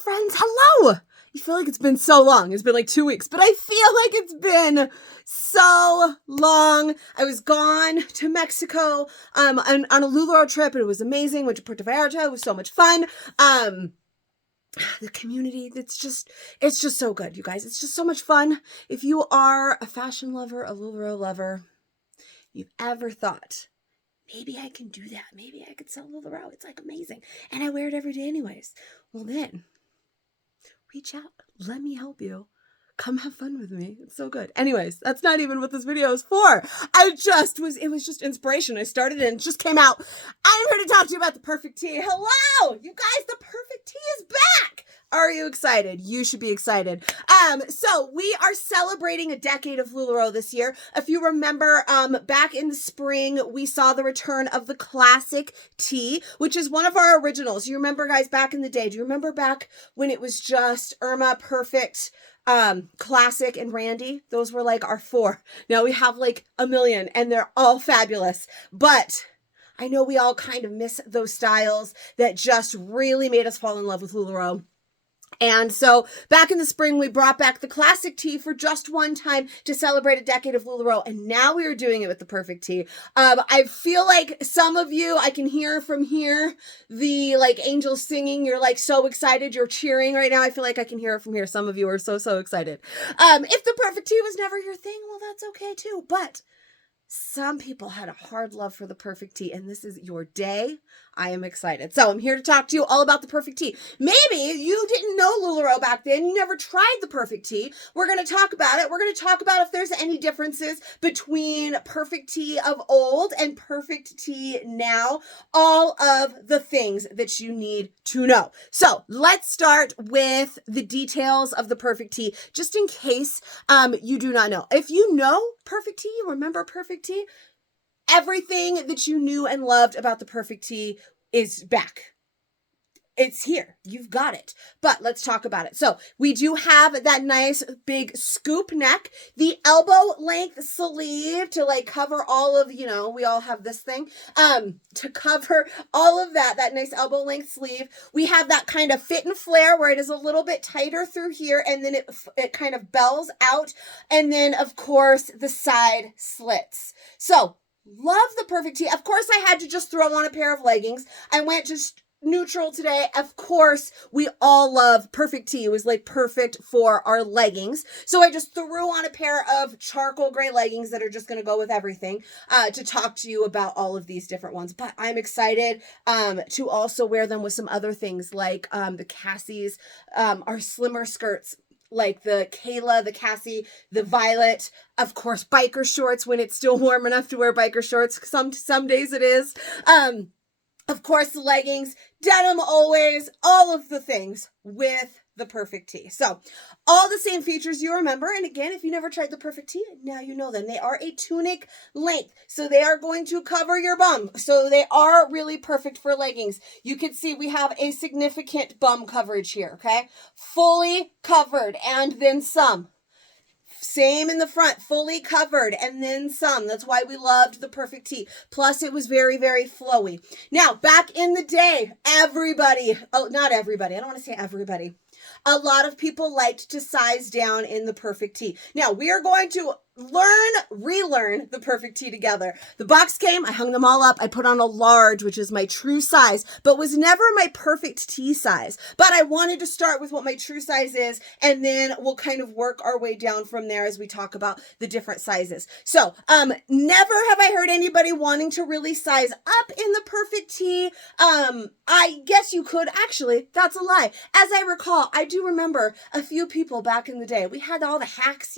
friends, hello! I feel like it's been so long. It's been like 2 weeks, but I feel like it's been so long. I was gone to Mexico on a LuLaRoe trip, and it was amazing. Went to Puerto Vallarta. It was so much fun. The community, it's just so good, you guys. It's just so much fun. If you are a fashion lover, a LuLaRoe lover, you've ever thought, maybe I can do that. Maybe I could sell LuLaRoe. It's like amazing. And I wear it every day anyways. Well, then reach out. Let me help you. Come have fun with me. It's so good. Anyways, that's not even what this video is for. It was just inspiration. I started and it just came out. I'm here to talk to you about the perfect tee. Hello, you guys, the perfect tee is back. Are you excited? You should be excited. So we are celebrating a decade of LuLaRoe this year. If you remember, back in the spring, we saw the return of the classic tee, which is one of our originals. You remember, guys, back in the day? Do you remember back when it was just Irma, Perfect, Classic, and Randy? Those were like our 4. Now we have like a million and they're all fabulous. But I know we all kind of miss those styles that just really made us fall in love with LuLaRoe. And so back in the spring, we brought back the classic tee for just one time to celebrate a decade of LuLaRoe. And now we are doing it with the perfect tee. I feel like some of you, I can hear from here, the like angels singing. You're like so excited. You're cheering right now. I feel like I can hear it from here. Some of you are so excited. If the perfect tee was never your thing, well, that's okay too. But some people had a hard love for the perfect tee, and this is your day. I am excited. So I'm here to talk to you all about the perfect tee. Maybe you didn't know LuLaRoe back then. You never tried the perfect tee. We're going to talk about it. We're going to talk about if there's any differences between perfect tee of old and perfect tee now. All of the things that you need to know. So let's start with the details of the perfect tee, just in case you do not know. If you know perfect tee, you remember perfect tee, everything that you knew and loved about the perfect tee is back. It's here. You've got it. But let's talk about it. So we do have that nice big scoop neck, the elbow length sleeve to like cover all of, we all have this thing, to cover all of that nice elbow length sleeve. We have that kind of fit and flare where it is a little bit tighter through here, and then it kind of bells out. And then of course the side slits. So love the perfect tee. Of course I had to just throw on a pair of leggings. I went just neutral today. Of course, we all love perfect tee. It was like perfect for our leggings. So I just threw on a pair of charcoal gray leggings that are just going to go with everything to talk to you about all of these different ones. But I'm excited to also wear them with some other things like the Cassie's, our slimmer skirts, like the Kayla, the Cassie, the Violet, of course, biker shorts when it's still warm enough to wear biker shorts. Some days it is. Of course, the leggings, denim always, all of the things with the perfect tee. So all the same features you remember. And again, if you never tried the perfect tee, now you know them. They are a tunic length. So they are going to cover your bum. So they are really perfect for leggings. You can see we have a significant bum coverage here, okay? Fully covered and then some. Same in the front, fully covered, and then some. That's why we loved the perfect tee. Plus, it was very, very flowy. Now, back in the day, not everybody, I don't want to say everybody. A lot of people liked to size down in the perfect tee. Now, we are going to relearn the perfect tee together. The box came, I hung them all up. I put on a large, which is my true size, but was never my perfect tee size. But I wanted to start with what my true size is, and then we'll kind of work our way down from there as we talk about the different sizes. So, never have I heard anybody wanting to really size up in the perfect tee. I guess you could. Actually, that's a lie. As I recall, I do remember a few people back in the day. We had all the hacks,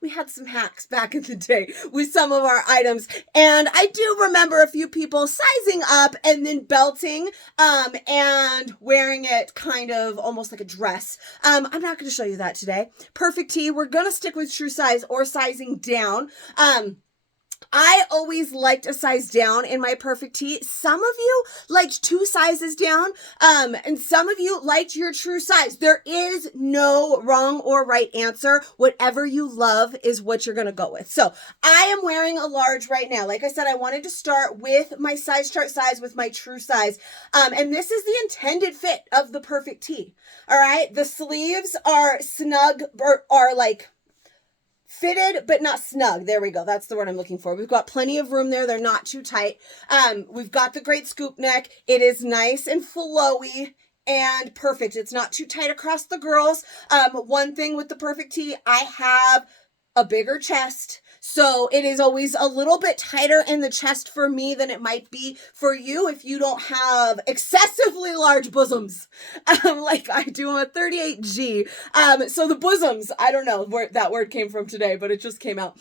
we had some hacks back in the day with some of our items. And I do remember a few people sizing up and then belting, and wearing it kind of almost like a dress. I'm not going to show you that today. Perfect tee. We're going to stick with true size or sizing down. I always liked a size down in my perfect tee. Some of you liked 2 sizes down, and some of you liked your true size. There is no wrong or right answer. Whatever you love is what you're going to go with. So I am wearing a large right now. Like I said, I wanted to start with my size chart size with my true size. And this is the intended fit of the perfect tee. All right. The sleeves are snug, or are like fitted, but not snug. There we go. That's the word I'm looking for. We've got plenty of room there. They're not too tight. We've got the great scoop neck. It is nice and flowy and perfect. It's not too tight across the girls. One thing with the perfect tee, I have a bigger chest. So it is always a little bit tighter in the chest for me than it might be for you if you don't have excessively large bosoms, like I do. I'm a 38G. So the bosoms, I don't know where that word came from today, but it just came out.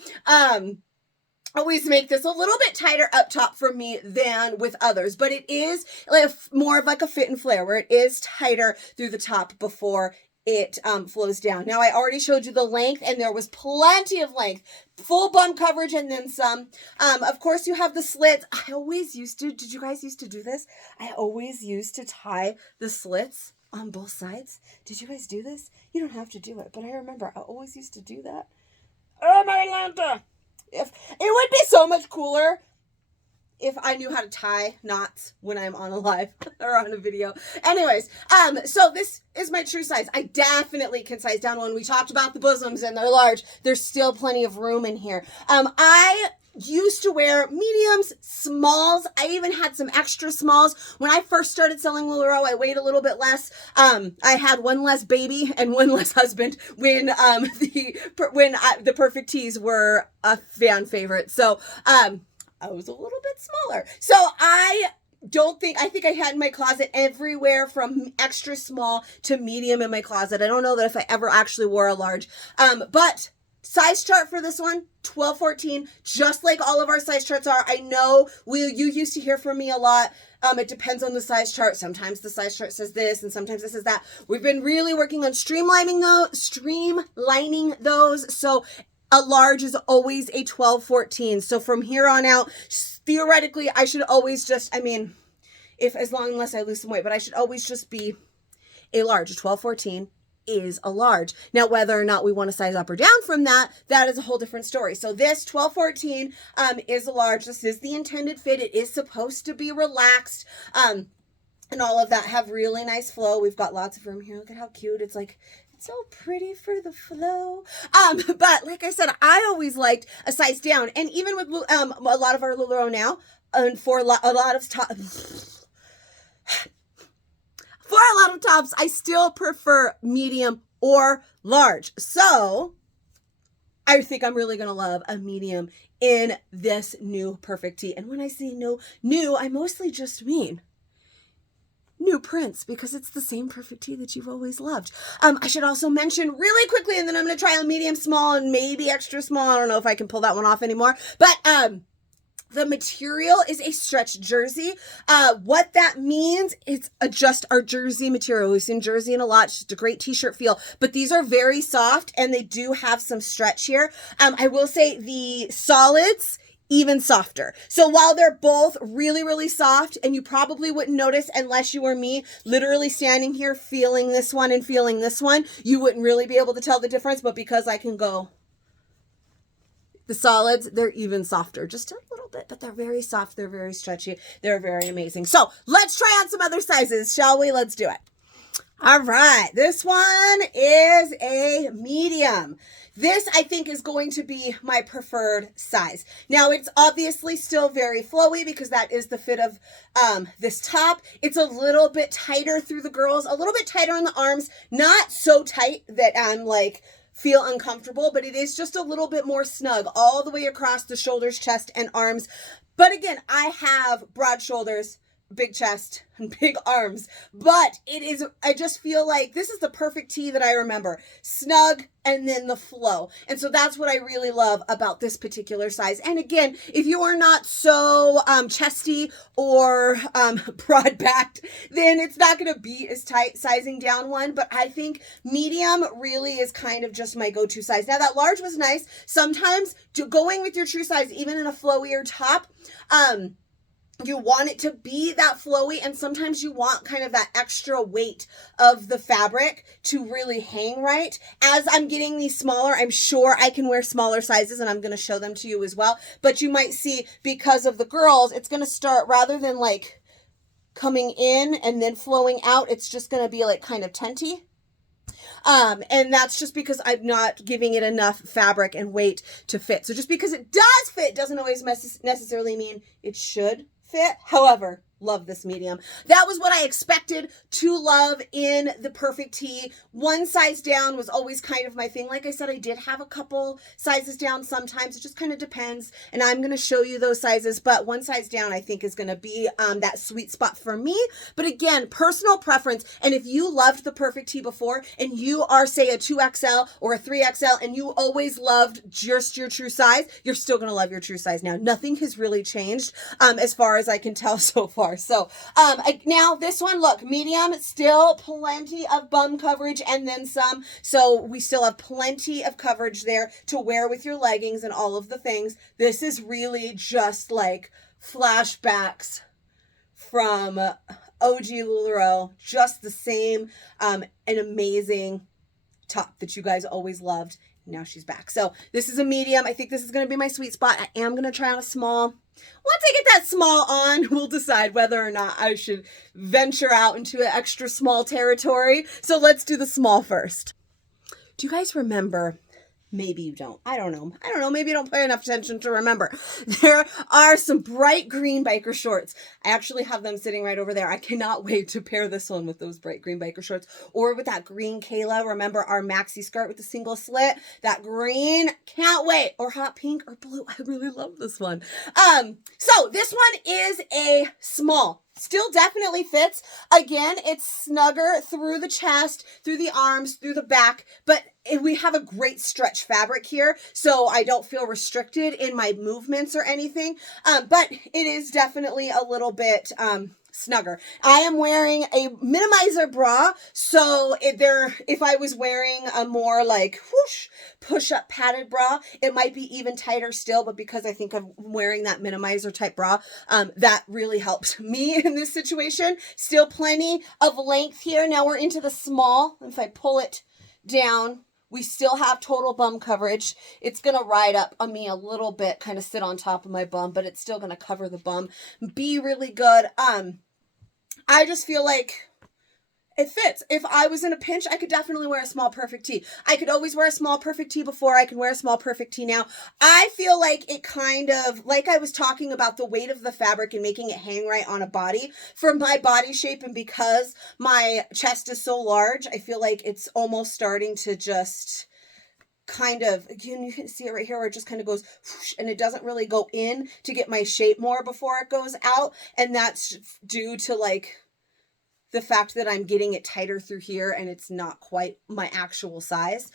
Always make this a little bit tighter up top for me than with others, but it is like more of like a fit and flare where it is tighter through the top before it flows down. Now, I already showed you the length, and there was plenty of length, full bum coverage, and then some. Of course, you have the slits. I always used to, did you guys used to do this? I always used to tie the slits on both sides. Did you guys do this? You don't have to do it, but I remember I always used to do that. Oh, my Atlanta! If it would be so much cooler if I knew how to tie knots when I'm on a live or on a video. Anyways, so this is my true size. I definitely can size down. When we talked about the bosoms and they're large, there's still plenty of room in here. I used to wear mediums, smalls. I even had some extra smalls. When I first started selling LuLaRoe, I weighed a little bit less. I had one less baby and one less husband when the perfect tees were a fan favorite. So, I was a little bit smaller. So I think I had in my closet everywhere from extra small to medium in my closet. I don't know that if I ever actually wore a large. But size chart for this one, 12-14, just like all of our size charts are. I know you used to hear from me a lot. It depends on the size chart. Sometimes the size chart says this and sometimes this is that. We've been really working on streamlining those. So a large is always a 12-14. So from here on out, theoretically, I should always just, unless I lose some weight, but I should always just be a large. A 12-14 is a large. Now, whether or not we want to size up or down from that is a whole different story. So this 12-14 is a large. This is the intended fit. It is supposed to be relaxed. And all of that have really nice flow. We've got lots of room here. Look at how cute. It's like, so pretty for the flow. But like I said, I always liked a size down, and even with a lot of our LuLaRoe now, and for a lot of tops, I still prefer medium or large. So I think I'm really gonna love a medium in this new perfect tee. And when I say new, I mostly just mean new prints, because it's the same perfect tee that you've always loved. I should also mention really quickly, and then I'm going to try on medium, small, and maybe extra small. I don't know if I can pull that one off anymore, but the material is a stretch jersey. What that means, it's just our jersey material. We've seen jersey in a lot. It's just a great t-shirt feel, but these are very soft and they do have some stretch here. I will say the solids, even softer. So while they're both really, really soft, and you probably wouldn't notice unless you were me, literally standing here feeling this one and feeling this one, you wouldn't really be able to tell the difference. But because I can go, the solids, they're even softer, just a little bit, but they're very soft. They're very stretchy. They're very amazing. So let's try on some other sizes, shall we? Let's do it. All right. This one is a medium. This, I think, is going to be my preferred size. Now, it's obviously still very flowy because that is the fit of this top. It's a little bit tighter through the girls, a little bit tighter on the arms, not so tight that I'm like feel uncomfortable, but it is just a little bit more snug all the way across the shoulders, chest, and arms. But again, I have broad shoulders, big chest and big arms, but I just feel like this is the perfect tee that I remember. Snug and then the flow. And so that's what I really love about this particular size. And again, if you are not so chesty or broad backed, then it's not going to be as tight sizing down one. But I think medium really is kind of just my go-to size. Now that large was nice. Sometimes going with your true size, even in a flowier top, you want it to be that flowy, and sometimes you want kind of that extra weight of the fabric to really hang right. As I'm getting these smaller, I'm sure I can wear smaller sizes, and I'm going to show them to you as well. But you might see, because of the girls, it's going to start, rather than like coming in and then flowing out, it's just going to be like kind of tenty. And that's just because I'm not giving it enough fabric and weight to fit. So just because it does fit doesn't always necessarily mean it should fit. However, love this medium. That was what I expected to love in the perfect tee. One size down was always kind of my thing. Like I said, I did have a couple sizes down sometimes. It just kind of depends. And I'm going to show you those sizes. But one size down, I think, is going to be that sweet spot for me. But again, personal preference. And if you loved the perfect tee before and you are, say, a 2XL or a 3XL and you always loved just your true size, you're still going to love your true size now. Nothing has really changed as far as I can tell so far. So now this one, look, medium, still plenty of bum coverage and then some. So we still have plenty of coverage there to wear with your leggings and all of the things. This is really just like flashbacks from OG LuLaRoe, just the same, an amazing top that you guys always loved. Now she's back. So this is a medium. I think this is going to be my sweet spot. I am going to try on a small. Once I get that small on, we'll decide whether or not I should venture out into an extra small territory. So let's do the small first. Do you guys remember? Maybe you don't. I don't know. Maybe you don't pay enough attention to remember. There are some bright green biker shorts. I actually have them sitting right over there. I cannot wait to pair this one with those bright green biker shorts or with that green Kayla. Remember our maxi skirt with the single slit? That green, can't wait. Or hot pink or blue. I really love this one. So this one is a small. Still definitely fits. Again, it's snugger through the chest, through the arms, through the back, but we have a great stretch fabric here, so I don't feel restricted in my movements or anything, but it is definitely a little bit snugger. I am wearing a minimizer bra, so if I was wearing a more like whoosh push-up padded bra, it might be even tighter still, but because I think I'm wearing that minimizer type bra, that really helps me in this situation. Still plenty of length here. Now we're into the small. If I pull it down, we still have total bum coverage. It's going to ride up on me a little bit, kind of sit on top of my bum, but it's still going to cover the bum. Be really good. I just feel like it fits. If I was in a pinch, I could definitely wear a small perfect tee. I could always wear a small perfect tee before. I can wear a small perfect tee now. I feel like it kind of, like I was talking about the weight of the fabric and making it hang right on a body. For my body shape and because my chest is so large, I feel like it's almost starting to just kind of, again, you can see it right here where it just kind of goes whoosh, and it doesn't really go in to get my shape more before it goes out. And that's due to like the fact that I'm getting it tighter through here and it's not quite my actual size.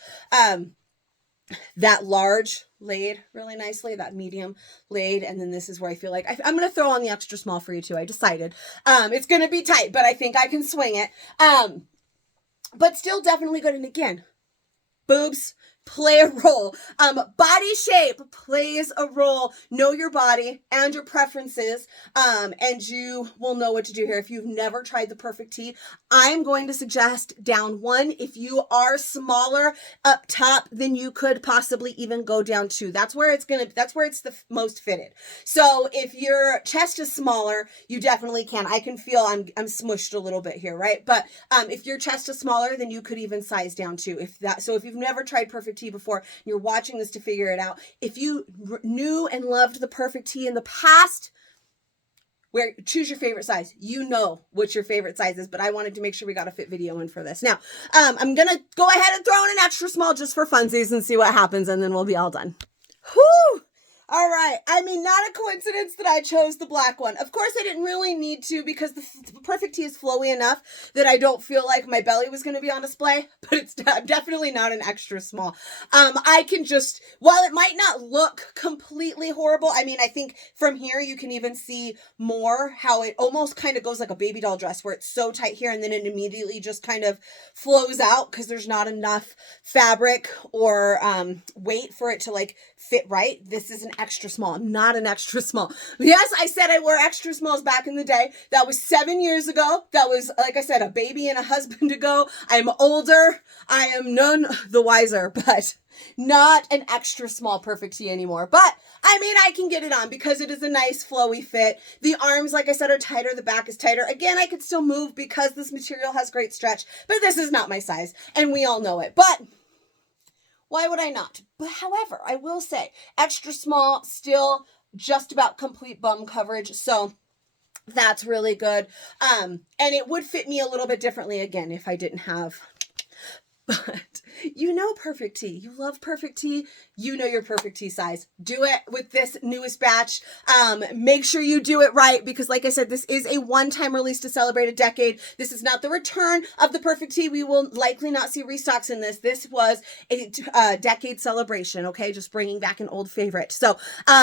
That large laid really nicely, that medium laid, and then this is where I feel like I'm going to throw on the extra small for you too. I decided it's going to be tight, but I think I can swing it. But still definitely good. And again, boobs play a role. Body shape plays a role. Know your body and your preferences, and you will know what to do here. If you've never tried the perfect tee, I'm going to suggest down one. If you are smaller up top, then you could possibly even go down two. That's where it's the most fitted. So if your chest is smaller, you definitely can. I can feel I'm smushed a little bit here, right? But if your chest is smaller, then you could even size down too. So if you've never tried perfect tee before, you're watching this to figure it out. If you knew and loved the perfect tee in the past, choose your favorite size. You know what your favorite size is, but I wanted to make sure we got a fit video in for this. Now, I'm going to go ahead and throw in an extra small just for funsies and see what happens, and then we'll be all done. Whew! All right. I mean, not a coincidence that I chose the black one. Of course, I didn't really need to because the Perfect Tee is flowy enough that I don't feel like my belly was going to be on display, but it's definitely not an extra small. I can just, while it might not look completely horrible, I mean, I think from here you can even see more how it almost kind of goes like a baby doll dress where it's so tight here and then it immediately just kind of flows out because there's not enough fabric or weight for it to like fit right. This is an extra small, not an extra small. Yes, I said I wore extra smalls back in the day. That was 7 years ago. That was, like I said, a baby and a husband ago. I'm older. I am none the wiser, but not an extra small Perfect Tee anymore. But I mean, I can get it on because it is a nice flowy fit. The arms, like I said, are tighter. The back is tighter. Again, I could still move because this material has great stretch, but this is not my size and we all know it. But why would I not? But however, I will say extra small, still just about complete bum coverage. So that's really good. And it would fit me a little bit differently again if I didn't have, but you know Perfect Tee. You love Perfect Tee. You know your Perfect Tee size. Do it with this newest batch. Make sure you do it right because like I said, this is a one-time release to celebrate a decade. This is not the return of the Perfect Tee. We will likely not see restocks in this. This was a decade celebration, okay? Just bringing back an old favorite. So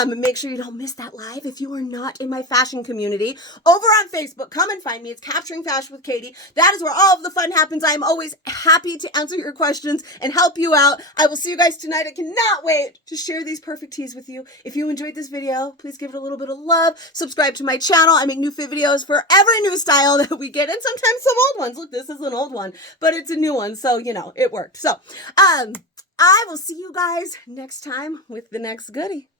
make sure you don't miss that live. If you are not in my fashion community, over on Facebook, come and find me. It's Capturing Fashion with Katie. That is where all of the fun happens. I am always happy to answer your questions and help you out. I will see you guys tonight. I cannot wait to share these Perfect Tees with you. If you enjoyed this video, please give it a little bit of love. Subscribe to my channel. I make new fit videos for every new style that we get and sometimes some old ones. Look, this is an old one, but it's a new one. So, you know, it worked. So, I will see you guys next time with the next goodie.